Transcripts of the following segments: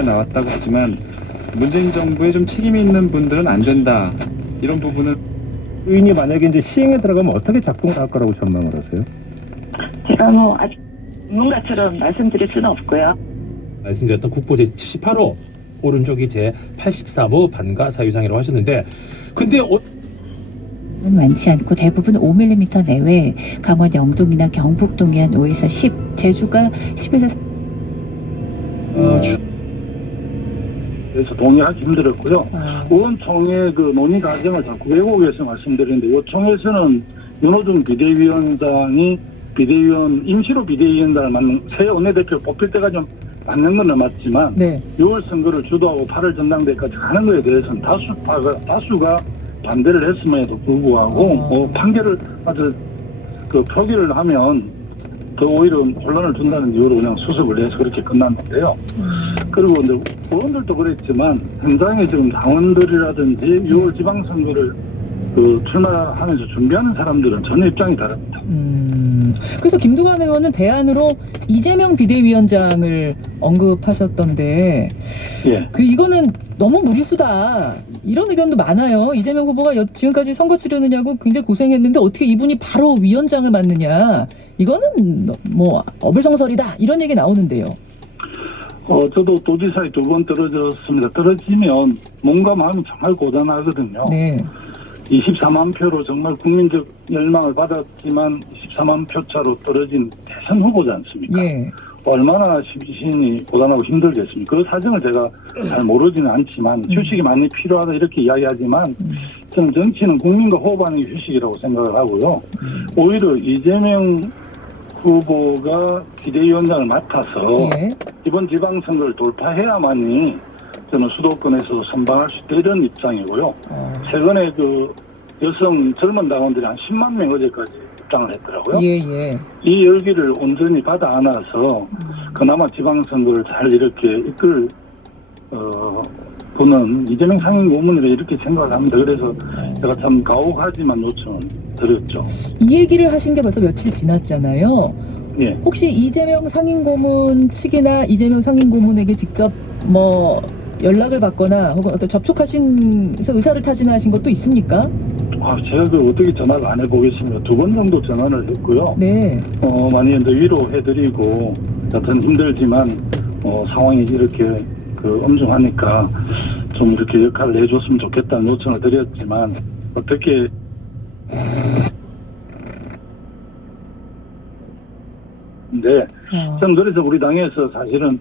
얘기가 나왔다고 하지만 문재인 정부에 좀 책임이 있는 분들은 안 된다. 이런 부분은 의원이 만약에 이제 시행에 들어가면 어떻게 작동을 할 거라고 전망을 하세요? 제가 뭐 아직 전문가처럼 말씀드릴 수는 없고요. 말씀드렸던 국보 제78호 오른쪽이 제83호 반가 사유상이라고 하셨는데 근데 많지 않고 대부분 5mm 내외, 강원 영동이나 경북 동해안 5에서 10, 제주가 10에서 그래서 동의하기 힘들었고요. 의원총회 그 논의 과정을 자꾸 왜곡해서 말씀드리는데 이 총회에서는 윤호중 비대위원장이 임시로 비대위원장을 맡는 새 원내대표 뽑힐 때가 좀 맞는 건 맞지만 네. 6월 선거를 주도하고 8월 전당대회까지 가는 거에 대해서는 다수가 반대를 했음에도 불구하고 판결을 아주 그 표기를 하면 더 오히려 혼란을 준다는 이유로 그냥 수습을 해서 그렇게 끝났는데요. 그리고 이제 의원들도 그랬지만 현장에 지금 당원들이라든지 6월 지방선거를 그 출마하면서 준비하는 사람들은 전혀 입장이 다릅니다. 그래서 김두관 의원은 대안으로 이재명 비대위원장을 언급하셨던데, 예. 이거는 너무 무리수다. 이런 의견도 많아요. 이재명 후보가 지금까지 선거 치르느냐고 굉장히 고생했는데 어떻게 이분이 바로 위원장을 맡느냐. 이거는 뭐 어불성설이다. 이런 얘기 나오는데요. 저도 도지사에 2번 떨어졌습니다. 떨어지면 몸과 마음이 정말 고단하거든요. 네. 24만 표로 정말 국민적 열망을 받았지만 24만 표 차로 떨어진 대선 후보지 않습니까? 예. 얼마나 심신이 고단하고 힘들겠습니까? 그 사정을 제가 잘 모르지는 않지만 휴식이 많이 필요하다 이렇게 이야기하지만 저는 정치는 국민과 호흡하는 게 휴식이라고 생각을 하고요. 오히려 이재명 후보가 비대위원장을 맡아서 예. 이번 지방선거를 돌파해야만이 저는 수도권에서도 선방할 수 있다 이런 입장이고요. 최근에 그 여성 젊은 당원들이 한 10만 명 어제까지 입장을 했더라고요. 예. 이 열기를 온전히 받아 안아서 그나마 지방선거를 잘 이렇게 이끌 분은 이재명 상임고문이라 이렇게 생각을 합니다. 그래서 제가 참 가혹하지만 요청을 드렸죠. 이 얘기를 하신 게 벌써 며칠 지났잖아요. 예. 혹시 이재명 상임고문 측이나 이재명 상임고문에게 직접 뭐 연락을 받거나 혹은 어떤 접촉하신서 의사를 타진하신 것도 있습니까? 제가 어떻게 전화를 안 해보겠습니다. 2번 정도 전화를 했고요. 네. 많이 이제 위로해드리고, 여튼 힘들지만, 상황이 이렇게 엄중하니까 좀 이렇게 역할을 해줬으면 좋겠다는 요청을 드렸지만, 어떻게, 근데, 저는 그래서 우리 당에서 사실은,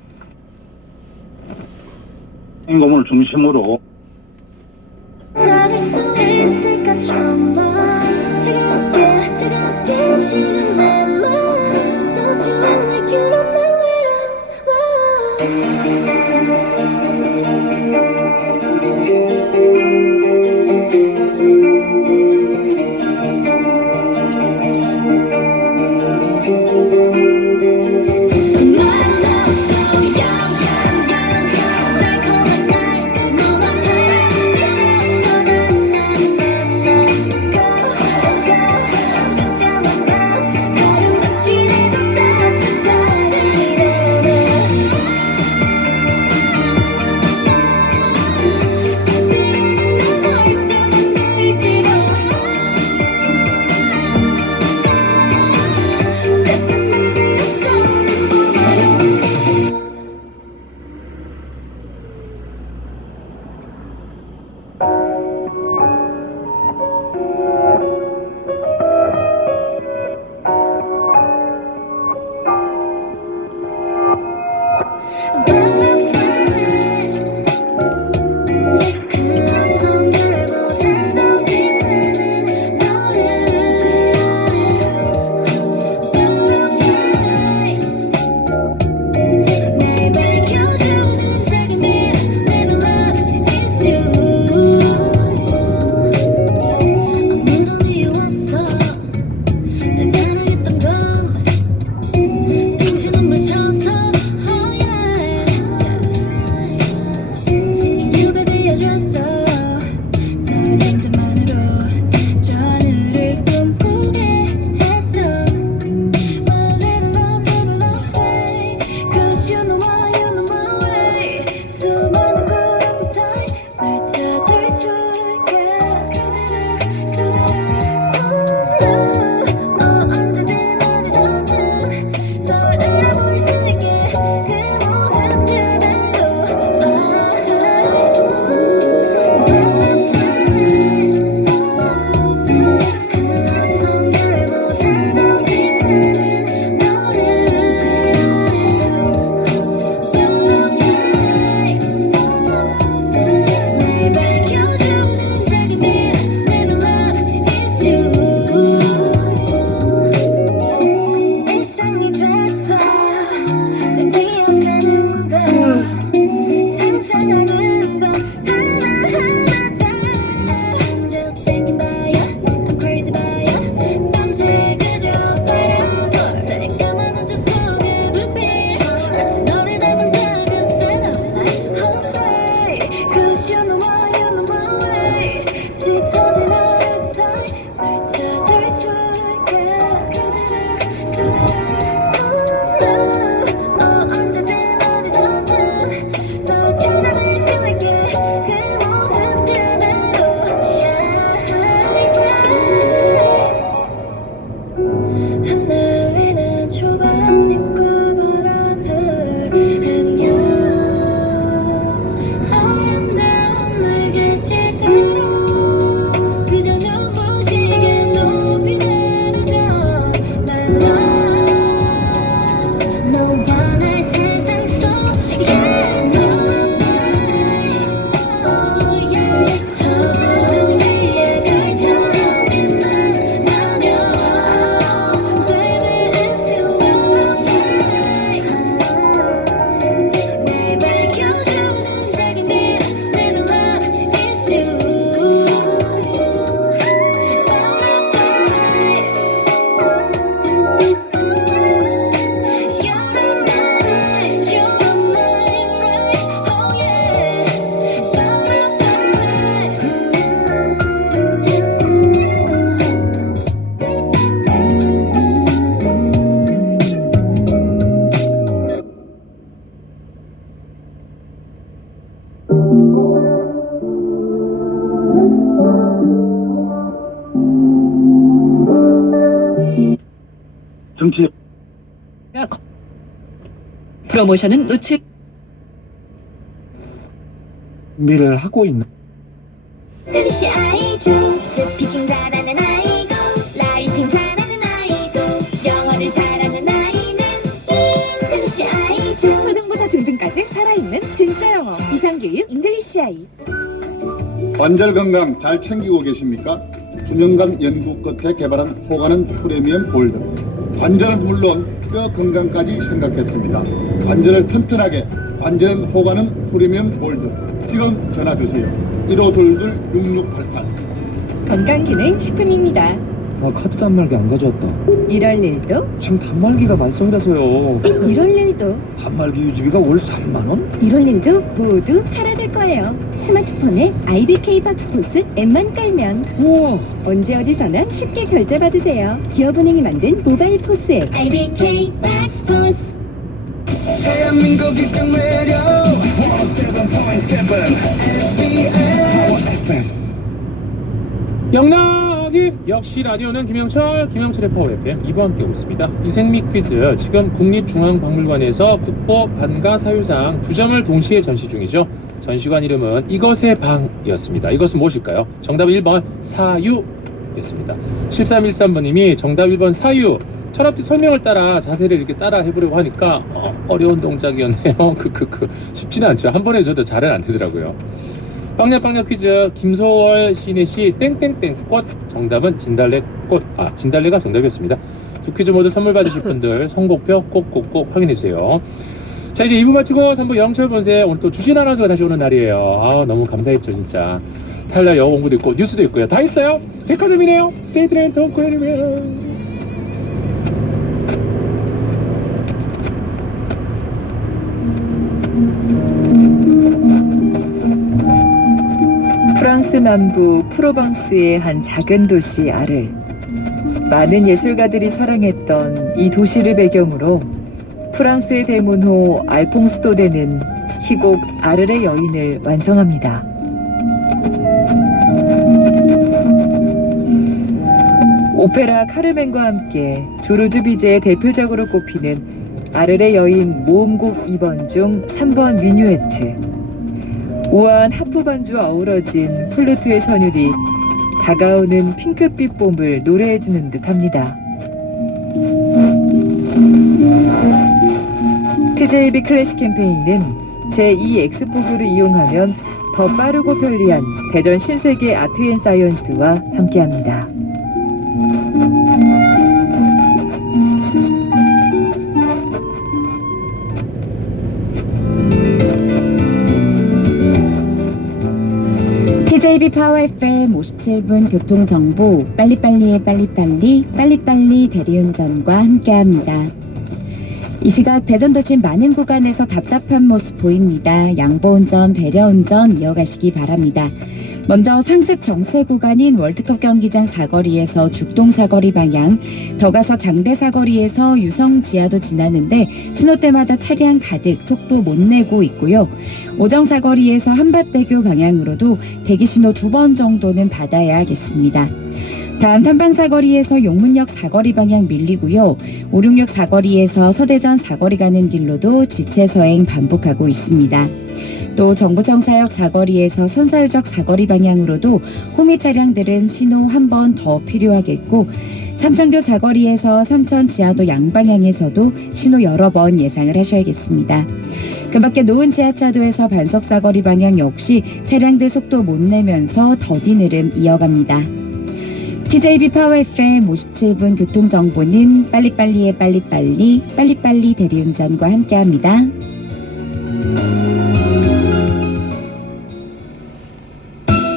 인고문을 중심으로, 나를 수 있을까 정말 뜨겁게 식은 내 맘 저주한 내 그런 정치 프로모션은 놓칠 준비를 하고 있는. 잉글리시 아이죠. 스피킹 잘하는 아이고 라이팅 잘하는 아이고 영어를 잘하는 아이는 잉글리시 아이죠. 초등부터 중등까지 살아있는 진짜 영어 비상교육 잉글리시 아이. 관절 건강 잘 챙기고 계십니까? 수년간 연구 끝에 개발한 호가는 프리미엄 골드. 관절은 물론 뼈 건강까지 생각했습니다. 관절을 튼튼하게 관절은 호가는 프리미엄 골드. 지금 전화 주세요. 1522-6688. 건강기능식품입니다. 아, 카드 단말기 안 가져왔다. 이럴 일도 지금 단말기가 말썽이라서요. 이럴 일도 단말기 유지비가 월 3만 원? 이럴 일도 모두 사라질 거예요. 스마트폰에 IBK 박스포스 앱만 깔면 우와. 언제 어디서나 쉽게 결제받으세요. 기업은행이 만든 모바일 포스 앱 IBK 박스포스. 대한민국 1등 매력 107.7 SBN 영락이 역시 라디오는 김영철의 파워 FM 2부 함께하고 있습니다. 이생미 퀴즈 지금 국립중앙박물관에서 국보 반가 사유상 2점을 동시에 전시 중이죠. 전시관 이름은 이것의 방이었습니다. 이것은 무엇일까요? 정답 1번 사유였습니다. 7313번님이 정답 1번 사유. 철없이 설명을 따라 자세를 이렇게 따라 해보려고 하니까 어려운 동작이었네요. 쉽지는 않죠. 한 번에 저도 잘은 안 되더라고요. 빵야빵야 퀴즈 김소월 시인의 시 땡땡땡 꽃. 정답은 진달래꽃. 진달래가 정답이었습니다. 두 퀴즈 모두 선물 받으실 분들 선곡표 꼭꼭꼭 확인해주세요. 자, 이제 2부 마치고 3부 영철 본세. 오늘 또 주신 아나운서가 다시 오는 날이에요. 너무 감사했죠 진짜. 탈라 영어 공부도 있고 뉴스도 있고요. 다 있어요. 백화점이네요. 스테이트랜드 덩크에리면. 프랑스 남부 프로방스의 한 작은 도시 아를. 많은 예술가들이 사랑했던 이 도시를 배경으로 프랑스의 대문호 알퐁스도데는 희곡 아르의 여인을 완성합니다. 오페라 카르멘과 함께 조르주 비제의 대표작으로 꼽히는 아르의 여인 모음곡 2번 중 3번 미뉴에트. 우아한 하프 반주와 어우러진 플루트의 선율이 다가오는 핑크빛 봄을 노래해주는 듯합니다. TJB 클래식 캠페인은 제2 엑스포교를 이용하면 더 빠르고 편리한 대전 신세계 아트앤사이언스와 함께합니다. TJB 파워 FM 57분 교통정보 빨리빨리의 빨리빨리 대리운전과 함께합니다. 이 시각 대전도심 많은 구간에서 답답한 모습 보입니다. 양보운전, 배려운전 이어가시기 바랍니다. 먼저 상습 정체 구간인 월드컵 경기장 사거리에서 죽동 사거리 방향, 더 가서 장대 사거리에서 유성 지하도 지나는데 신호대마다 차량 가득 속도 못 내고 있고요. 오정 사거리에서 한밭대교 방향으로도 대기신호 2번 정도는 받아야겠습니다. 다음 탐방 사거리에서 용문역 사거리 방향 밀리고요. 오륙역 사거리에서 서대전 사거리 가는 길로도 지체 서행 반복하고 있습니다. 또 정부청사역 사거리에서 선사유적 사거리 방향으로도 호미 차량들은 신호 한 번 더 필요하겠고, 삼천교 사거리에서 삼천 지하도 양방향에서도 신호 여러 번 예상을 하셔야겠습니다. 그 밖에 노은 지하차도에서 반석 사거리 방향 역시 차량들 속도 못 내면서 더디 느름 이어갑니다. TJB 파워 FM 57분 교통정보는 빨리빨리의 빨리빨리 대리운전과 함께합니다.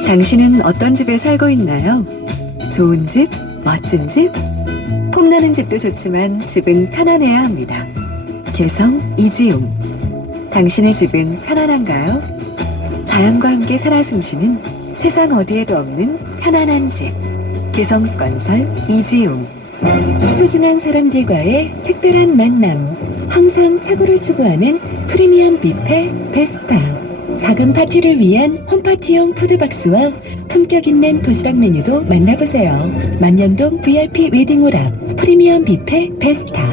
당신은 어떤 집에 살고 있나요? 좋은 집? 멋진 집? 폼나는 집도 좋지만 집은 편안해야 합니다. 개성 이지움. 당신의 집은 편안한가요? 자연과 함께 살아 숨쉬는 세상 어디에도 없는 편안한 집. 개성건설 이지움. 소중한 사람들과의 특별한 만남. 항상 최고를 추구하는 프리미엄 뷔페 베스타. 작은 파티를 위한 홈파티용 푸드박스와 품격 있는 도시락 메뉴도 만나보세요. 만년동 VIP 웨딩 오락 프리미엄 뷔페 베스타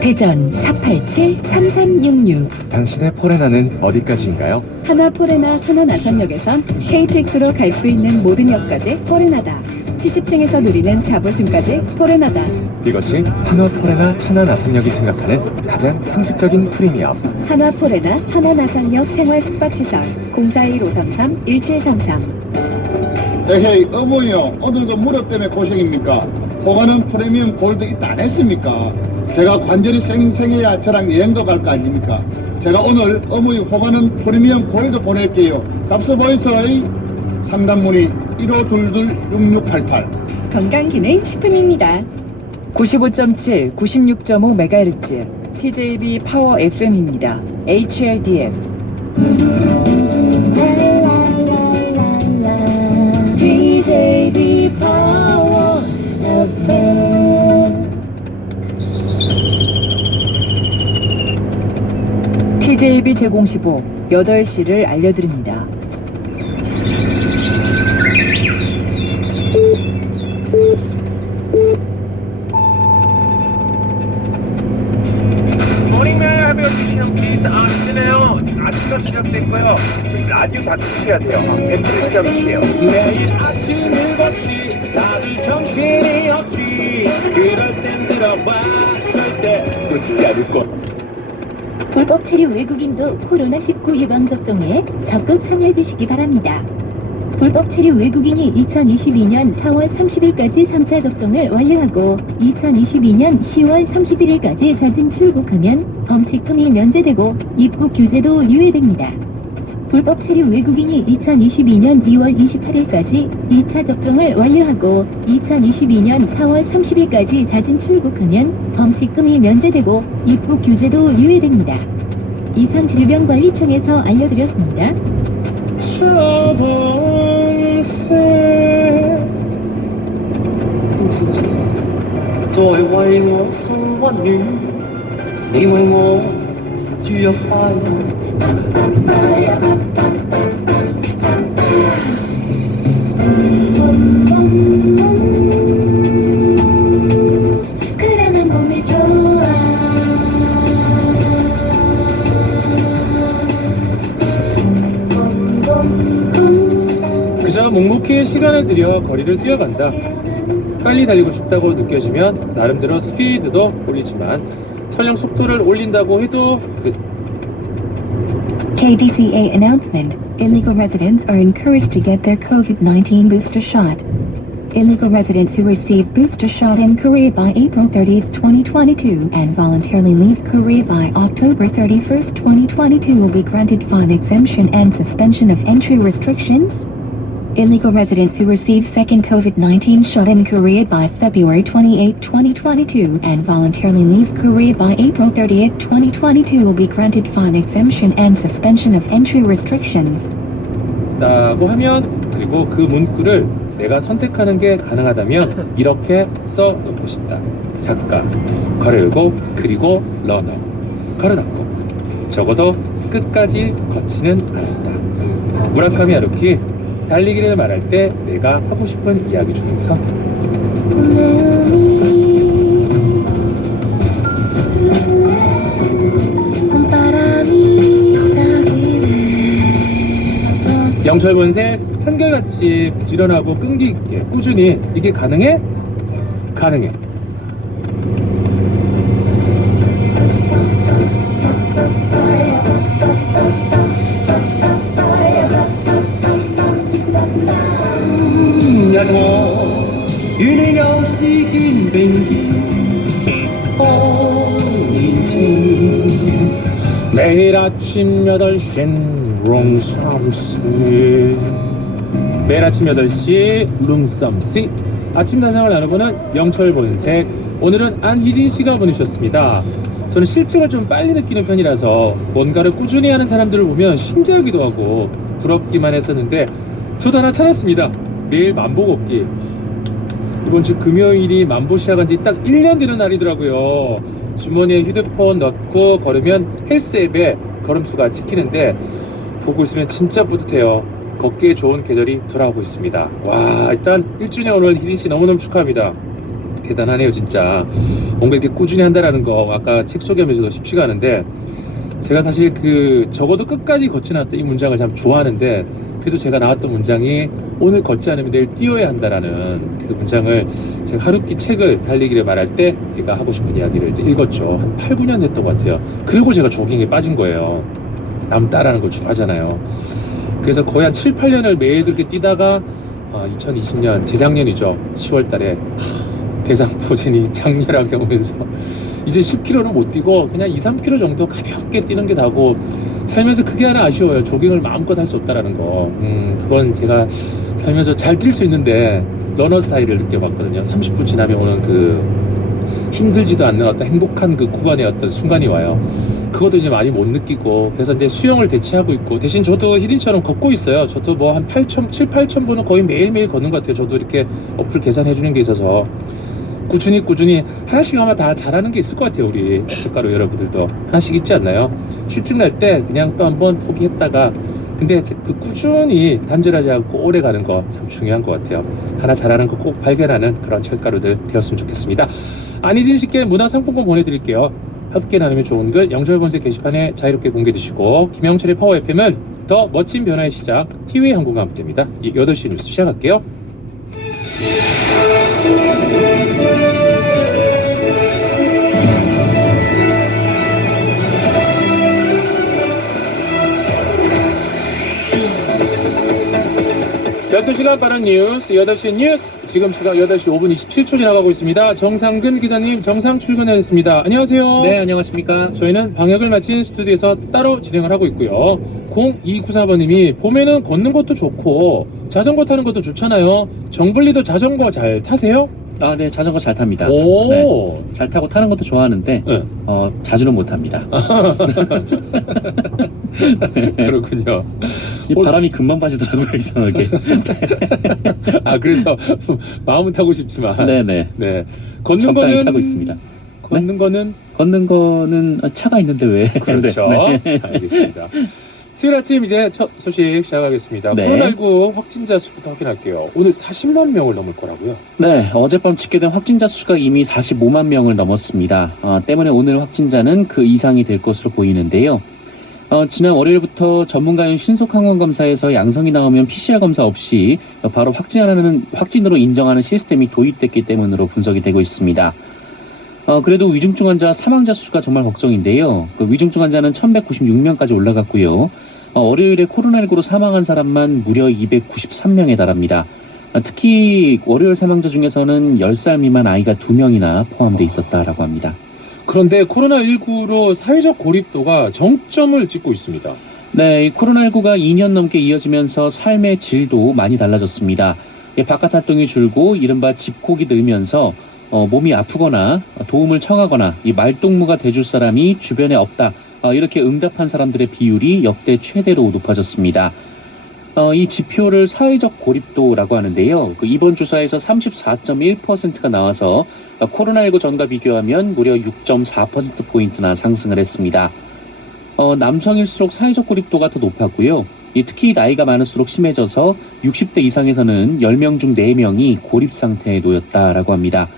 대전 487-3366. 당신의 포레나는 어디까지인가요? 하나 포레나 천안 아산역에선 KTX로 갈 수 있는 모든 역까지 포레나다. 70층에서 누리는 자부심까지 포레나다. 이것이 한화 포레나 천안 아산역이 생각하는 가장 상식적인 프리미엄. 한화 포레나 천안 아산역 생활 숙박시설 041-533-1733. 에헤이 어머니요, 오늘도 무릎 때문에 고생입니까? 호가는 프리미엄 골드 있다 안 했습니까? 제가 관절이 쌩쌩해야 저랑 여행도 갈 거 아닙니까? 제가 오늘 어머니 호가는 프리미엄 골드 보낼게요. 잡수 보이소이. 상담 문의 1522-6688. 건강기능 식품입니다. 95.7, 96.5MHz TJB 파워 FM입니다. HRDF. TJB 파워 FM. TJB 제공시보 8시를 알려드립니다. 모닝맨 해변 시험 케이스 아시네요. 아침도 시작됐고요. 지금 라디오 다 끄셔야 돼요. 밴드 시험이에요. 매일 아침 7시 다들 정신이 없지. 그럴 땐 들어봐 절대 놓치지 않을 것. 불법 체류 외국인도 코로나19 예방접종에 적극 참여해주시기 바랍니다. 불법 체류 외국인이 2022년 4월 30일까지 3차 접종을 완료하고 2022년 10월 31일까지 자진 출국하면 범칙금이 면제되고 입국 규제도 유예됩니다. 불법 체류 외국인이 2022년 2월 28일까지 2차 접종을 완료하고 2022년 4월 30일까지 자진 출국하면 범칙금이 면제되고 입국 규제도 유예됩니다. 이상 질병관리청에서 알려드렸습니다. 그저 묵묵히 시간을 들여 거리를 뛰어간다. 빨리 달리고 싶다고 느껴지면 나름대로 스피드도 올리지만 설령 속도를 올린다고 해도 KDCA announcement. Illegal residents are encouraged to get their COVID-19 booster shot. Illegal residents who receive booster shot in Korea by April 30th, 2022 and voluntarily leave Korea by October 31st, 2022 will be granted fine exemption and suspension of entry restrictions. Illegal residents who receive second COVID-19 shot in Korea by February 28, 2022 and voluntarily leave Korea by April 30th, 2022 will be granted fine exemption and suspension of entry restrictions. 라고 하면 그리고 그 문구를 내가 선택하는 게 가능하다면 이렇게 써놓고 싶다. 작가, 괄호 열고 그리고 러너, 괄호 닫고 적어도 끝까지 걷지는 않았다. 무라카미 하루키 달리기를 말할 때 내가 하고 싶은 이야기 중에서 영철본색 한결같이 부지런하고 끈기 있게 꾸준히 이게 가능해? 가능해. 매일 아침 8시엔 룸썸씨 매일 아침 8시 룸썸씨 아침 단상을 나눠보는 영철본색. 오늘은 안희진씨가 보내주셨습니다. 저는 실증을 좀 빨리 느끼는 편이라서 뭔가를 꾸준히 하는 사람들을 보면 신기하기도 하고 부럽기만 했었는데 저도 하나 찾았습니다. 매일 만보 걷기. 이번 주 금요일이 만보 시작한 지 딱 1년 되는 날이더라고요. 주머니에 휴대폰 넣고 걸으면 헬스 앱에 걸음수가 찍히는데 보고 있으면 진짜 뿌듯해요. 걷기에 좋은 계절이 돌아오고 있습니다. 와, 일단 1주년 오늘 희진씨 너무너무 축하합니다. 대단하네요 진짜. 뭔가 이렇게 꾸준히 한다라는 거 아까 책 소개하면서도 쉽지가 않은데, 제가 사실 적어도 끝까지 걷지 않았던 이 문장을 참 좋아하는데, 그래서 제가 나왔던 문장이 오늘 걷지 않으면 내일 뛰어야 한다라는 그 문장을 제가 하루끼 책을 달리기를 말할 때 제가 하고 싶은 이야기를 이제 읽었죠. 한 8, 9년 됐던 것 같아요. 그리고 제가 조깅에 빠진 거예요. 남 따라하는 걸 좋아하잖아요. 그래서 거의 한 7, 8년을 매일 그렇게 뛰다가 2020년 재작년이죠. 10월 달에 대상포진이 장렬하게 오면서 이제 10km는 못 뛰고 그냥 2, 3km 정도 가볍게 뛰는 게 다고, 살면서 그게 하나 아쉬워요. 조깅을 마음껏 할 수 없다라는 거. 그건 제가 살면서 잘 뛸 수 있는데 러너 스타일을 느껴봤거든요. 30분 지나면 오는 힘들지도 않는 어떤 행복한 구간의 어떤 순간이 와요. 그것도 이제 많이 못 느끼고, 그래서 이제 수영을 대체하고 있고, 대신 저도 히든처럼 걷고 있어요. 저도 뭐 한 7, 8천 분은 거의 매일매일 걷는 것 같아요. 저도 이렇게 어플 계산해 주는 게 있어서 꾸준히 하나씩 아마 다 잘하는 게 있을 것 같아요. 우리 국가로 여러분들도 하나씩 있지 않나요? 실증 날 때 그냥 또 한번 포기했다가, 근데 꾸준히 단절하지 않고 오래 가는 거 참 중요한 것 같아요. 하나 잘하는 거 꼭 발견하는 그런 철가루들 되었으면 좋겠습니다. 안희진 씨께 문화상품권 보내드릴게요. 함께 나누면 좋은 글 영철본색 게시판에 자유롭게 공개해주시고, 김영철의 파워 FM은 더 멋진 변화의 시작 티웨이 항공과 함께입니다. 8시 뉴스 시작할게요. 시간 빠른 뉴스 8시 뉴스, 지금 시각 8시 5분 27초 지나가고 있습니다. 정상근 기자님 정상 출근하셨습니다. 안녕하세요. 네, 안녕하십니까. 저희는 방역을 마친 스튜디오에서 따로 진행을 하고 있고요. 0294번님이 봄에는 걷는 것도 좋고 자전거 타는 것도 좋잖아요. 정블리도 자전거 잘 타세요? 아, 네, 자전거 잘 탑니다. 오, 네, 잘 타고 타는 것도 좋아하는데 네. 자주는 못 탑니다. 그렇군요. 이 바람이 금방 빠지더라고요, 이상하게. 아, 그래서 마음은 타고 싶지만. 네네. 네. 걷는 적당히 거는 타고 있습니다. 걷는 거는 걷는 거는 차가 있는데 왜? 그렇죠. 네. 알겠습니다. 수요일 아침 이제 첫 소식 시작하겠습니다. 네. 코로나19 확진자 수부터 확인할게요. 오늘 40만 명을 넘을 거라고요? 네, 어젯밤 집계된 확진자 수가 이미 45만 명을 넘었습니다. 때문에 오늘 확진자는 그 이상이 될 것으로 보이는데요. 지난 월요일부터 전문가용 신속항원검사에서 양성이 나오면 PCR 검사 없이 바로 확진으로 인정하는 시스템이 도입됐기 때문으로 분석이 되고 있습니다. 그래도 위중증 환자 사망자 수가 정말 걱정인데요. 위중증 환자는 1196명까지 올라갔고요. 월요일에 코로나19로 사망한 사람만 무려 293명에 달합니다. 특히 월요일 사망자 중에서는 10살 미만 아이가 2명이나 포함되어 있었다라고 합니다. 그런데 코로나19로 사회적 고립도가 정점을 찍고 있습니다. 네, 이 코로나19가 2년 넘게 이어지면서 삶의 질도 많이 달라졌습니다. 바깥 활동이 줄고 이른바 집콕이 늘면서 몸이 아프거나 도움을 청하거나 이 말동무가 돼줄 사람이 주변에 없다, 이렇게 응답한 사람들의 비율이 역대 최대로 높아졌습니다. 이 지표를 사회적 고립도라고 하는데요. 이번 조사에서 34.1%가 나와서 코로나19 전과 비교하면 무려 6.4%포인트나 상승을 했습니다. 남성일수록 사회적 고립도가 더 높았고요. 특히 나이가 많을수록 심해져서 60대 이상에서는 10명 중 4명이 고립 상태에 놓였다라고 합니다.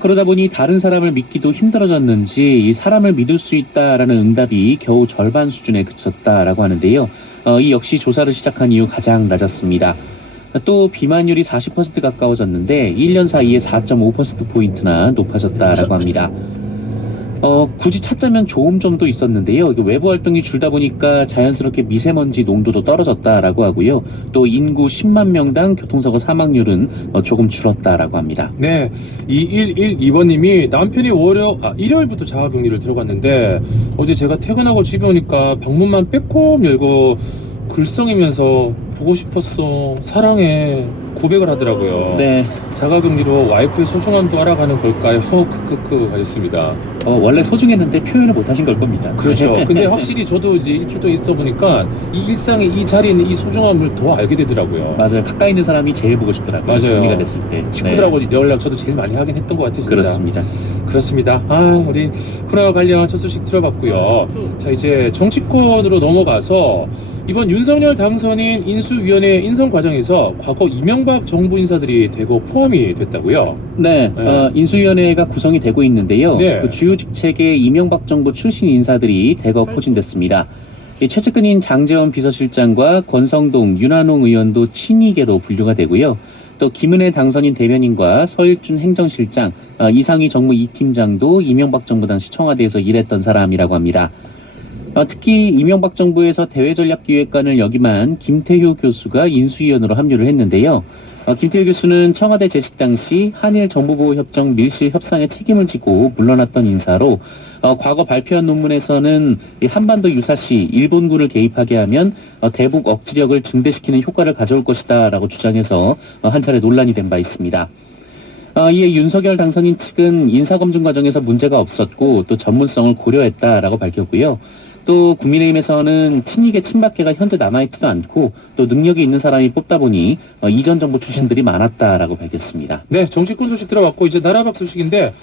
그러다 보니 다른 사람을 믿기도 힘들어졌는지 이 사람을 믿을 수 있다라는 응답이 겨우 절반 수준에 그쳤다라고 하는데요. 이 역시 조사를 시작한 이후 가장 낮았습니다. 또 비만율이 40% 가까워졌는데 1년 사이에 4.5%포인트나 높아졌다라고 합니다. 굳이 찾자면 좋은 점도 있었는데요. 외부 활동이 줄다 보니까 자연스럽게 미세먼지 농도도 떨어졌다라고 하고요. 또 인구 10만 명당 교통사고 사망률은 조금 줄었다라고 합니다. 네, 2112번님이 남편이 일요일부터 자가격리를 들어갔는데 어제 제가 퇴근하고 집에 오니까 방문만 빼꼼 열고 글썽이면서 보고 싶었어, 사랑해 고백을 하더라고요. 네. 자가격리로 와이프의 소중함도 알아가는 걸까요? 크크크 하셨습니다. 원래 소중했는데 표현을 못하신 걸 겁니다. 그렇죠. 근데 확실히 저도 이제 일주일 동안 있어 보니까 이 일상의 이 자리에 있는 이 소중함을 더 알게 되더라고요. 맞아요. 가까이 있는 사람이 제일 보고 싶더라고요. 맞아요. 격리가 됐을 때. 친구들하고 연락 저도 제일 많이 하긴 했던 것 같아요. 진짜. 그렇습니다. 그렇습니다. 우리 코로나 관련 첫 소식 들어봤고요. 자, 이제 정치권으로 넘어가서 이번 윤석열 당선인 인수위원회 인선 과정에서 과거 이명박 정부 인사들이 대거 포함이 됐다고요? 네, 네. 인수위원회가 구성이 되고 있는데요. 네. 그 주요 직책에 이명박 정부 출신 인사들이 대거 포진됐습니다. 이 최측근인 장제원 비서실장과 권성동, 윤한홍 의원도 친이계로 분류가 되고요. 또 김은혜 당선인 대변인과 서일준 행정실장, 이상희 정무 2팀장도 이명박 정부 당시 청와대에서 일했던 사람이라고 합니다. 특히 이명박 정부에서 대외전략기획관을 역임한 김태효 교수가 인수위원으로 합류를 했는데요. 김태효 교수는 청와대 재직 당시 한일 정보보호협정 밀실 협상에 책임을 지고 물러났던 인사로 과거 발표한 논문에서는 이 한반도 유사시 일본군을 개입하게 하면 대북 억지력을 증대시키는 효과를 가져올 것이다 라고 주장해서 한 차례 논란이 된 바 있습니다. 이에 윤석열 당선인 측은 인사검증 과정에서 문제가 없었고 또 전문성을 고려했다라고 밝혔고요. 또 국민의힘에서는 친이계 친박계가 현재 남아있지도 않고 또 능력이 있는 사람이 뽑다 보니 이전 정부 출신들이 많았다라고 밝혔습니다. 네, 정치권 소식 들어왔고 이제 나라 밖 소식인데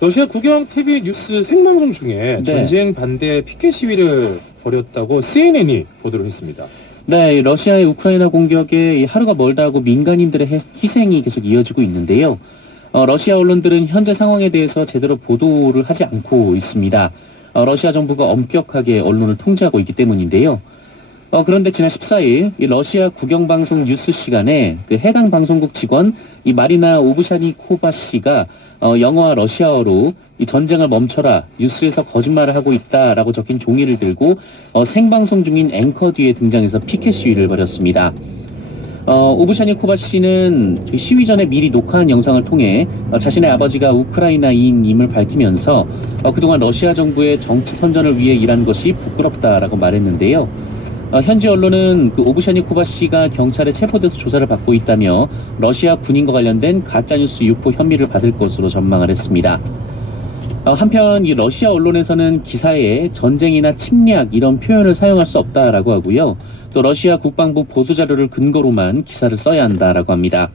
러시아 국영 TV 뉴스 생방송 중에 네. 전쟁 반대 피켓 시위를 벌였다고 CNN이 보도를 했습니다. 네, 러시아의 우크라이나 공격에 하루가 멀다 하고 민간인들의 희생이 계속 이어지고 있는데요. 러시아 언론들은 현재 상황에 대해서 제대로 보도를 하지 않고 있습니다. 러시아 정부가 엄격하게 언론을 통제하고 있기 때문인데요. 그런데 지난 14일 이 러시아 국영방송 뉴스 시간에 그 해당 방송국 직원 이 마리나 오브샤니코바 씨가 영어와 러시아어로 이 전쟁을 멈춰라, 뉴스에서 거짓말을 하고 있다라고 적힌 종이를 들고 생방송 중인 앵커 뒤에 등장해서 피켓 시위를 벌였습니다. 오브샤니코바 씨는 그 시위 전에 미리 녹화한 영상을 통해 자신의 아버지가 우크라이나인임을 밝히면서 그동안 러시아 정부의 정치 선전을 위해 일한 것이 부끄럽다라고 말했는데요. 현지 언론은 그 오브샤니코바 씨가 경찰에 체포돼서 조사를 받고 있다며 러시아 군인과 관련된 가짜뉴스 유포 혐의를 받을 것으로 전망을 했습니다. 한편 이 러시아 언론에서는 기사에 전쟁이나 침략 이런 표현을 사용할 수 없다라고 하고요. 또 러시아 국방부 보도자료를 근거로만 기사를 써야 한다라고 합니다.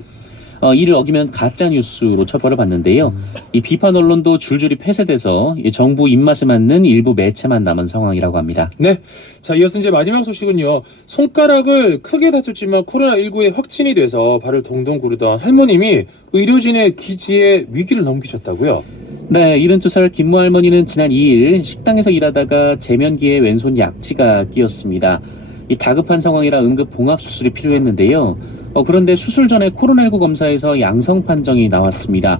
이를 어기면 가짜뉴스로 처벌을 받는데요. 이 비판 언론도 줄줄이 폐쇄돼서 이 정부 입맛에 맞는 일부 매체만 남은 상황이라고 합니다. 네, 자 이어서 이제 마지막 소식은요. 손가락을 크게 다쳤지만 코로나19에 확진이 돼서 발을 동동 구르던 할머님이 의료진의 기지에 위기를 넘기셨다고요? 네, 72살 김모 할머니는 지난 2일 식당에서 일하다가 제면기에 왼손 약지가 끼었습니다. 이 다급한 상황이라 응급 봉합수술이 필요했는데요. 그런데 수술 전에 코로나19 검사에서 양성 판정이 나왔습니다.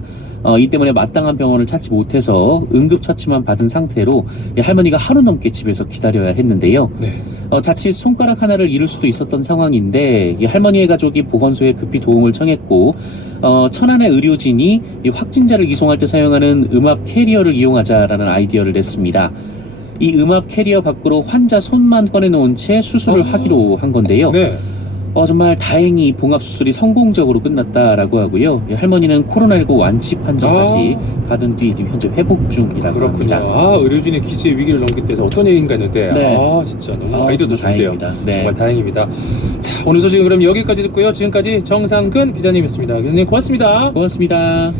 이 때문에 마땅한 병원을 찾지 못해서 응급처치만 받은 상태로 할머니가 하루 넘게 집에서 기다려야 했는데요. 네. 자칫 손가락 하나를 잃을 수도 있었던 상황인데 이 할머니의 가족이 보건소에 급히 도움을 청했고 천안의 의료진이 이 확진자를 이송할 때 사용하는 음압 캐리어를 이용하자라는 아이디어를 냈습니다. 이 음압 캐리어 밖으로 환자 손만 꺼내놓은 채 수술을 하기로 한 건데요. 네. 정말 다행히 봉합수술이 성공적으로 끝났다라고 하고요. 할머니는 코로나19 완치 판정까지 받은 뒤 지금 현재 회복 중이라고 그렇군요. 합니다. 의료진의 기지에 위기를 넘긴 데서 어떤 얘기인가 했는데 네. 진짜 너무 아이디어도 정말 좋은데요. 다행입니다. 네. 정말 다행입니다. 자, 오늘 소식은 그럼 여기까지 듣고요. 지금까지 정상근 기자님이었습니다. 기자님 고맙습니다. 고맙습니다.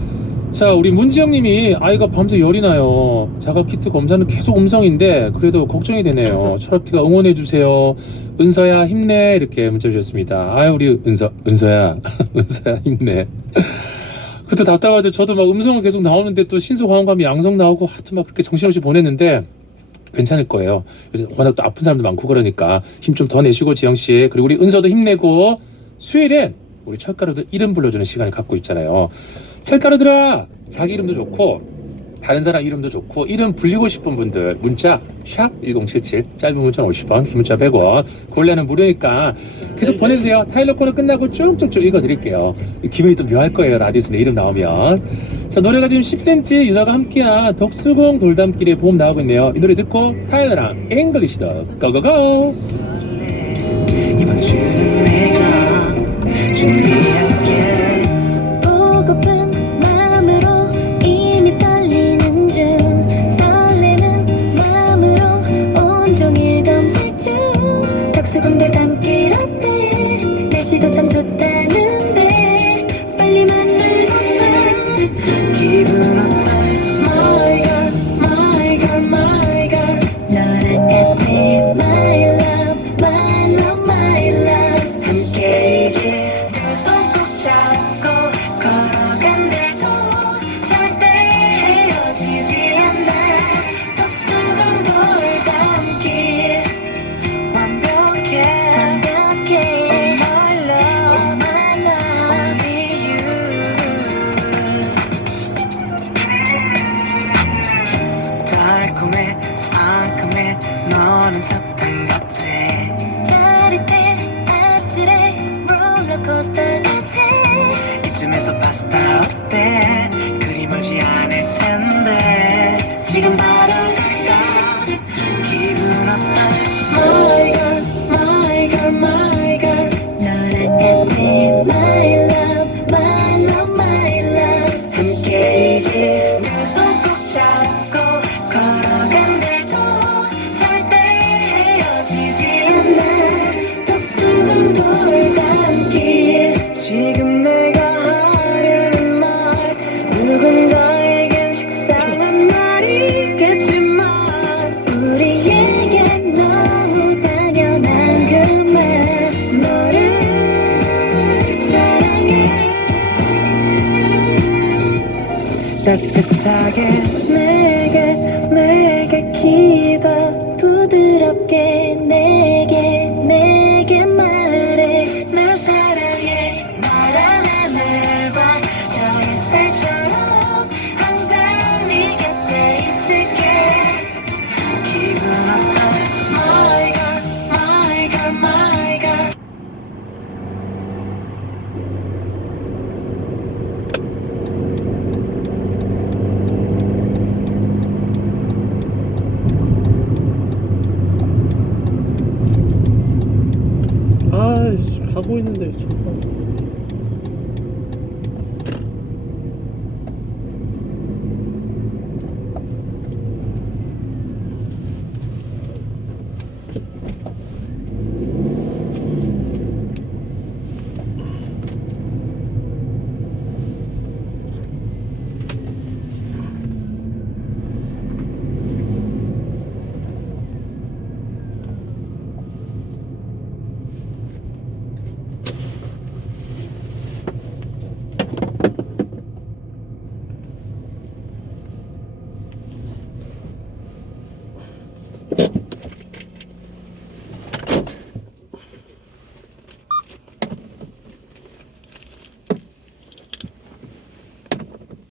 자, 우리 문지영님이 아이가 밤새 열이 나요. 자가키트 검사는 계속 음성인데 그래도 걱정이 되네요. 철업티가 응원해주세요. 은서야 힘내 이렇게 문자 주셨습니다. 아유 우리 은서야 은서야 힘내. 그것도 답답하죠. 저도 막 음성은 계속 나오는데 또 신속항암감이 양성 나오고 하여튼 막 그렇게 정신없이 보냈는데 괜찮을 거예요. 그래서 워낙 또 아픈 사람도 많고 그러니까 힘 좀 더 내시고 지영씨, 그리고 우리 은서도 힘내고 수요일엔 우리 철가루들 이름 불러주는 시간을 갖고 있잖아요. 철가루들아, 자기 이름도 좋고 다른 사람 이름도 좋고 이름 불리고 싶은 분들 문자 샵 1077, 짧은 문자 50원, 긴 문자 100원, 골라는 무료니까 계속 보내주세요. 타일러 코너 끝나고 쭉쭉쭉 읽어드릴게요. 기분이 또 묘할 거예요. 라디오에서 내 이름 나오면. 자, 노래가 지금 10cm 유나가 함께한 덕수궁 돌담길의 봄 나오고 있네요. 이 노래 듣고 타일러랑 잉글리시도 고고고. 이번 주는 내가 준비할게. 보고픈 마음으로 이미 떨리는 중, 설레는 마음으로 온종일 검색 중. 덕수궁 돌담길 어때? 날씨도 참 좋다는데 빨리 만나고파. 기분 어때? My girl, my girl, my girl. 너랑 같아, my love, my love. 집에서 파스타 어때 그리 멀지 않을 텐데 지금 바로 갈까 기분 어때 My girl my girl my girl 너랑 같아 My love my love my love 함께 이 길 두 손 꼭 잡고 걸어간대도 절대 헤어지지 않아 더 수는 돌담길 지금 내가 하려는 말 누군가에겐 식상한 말이겠지만 우리에게 너무 당연한 그 말 너를 사랑해 따뜻하게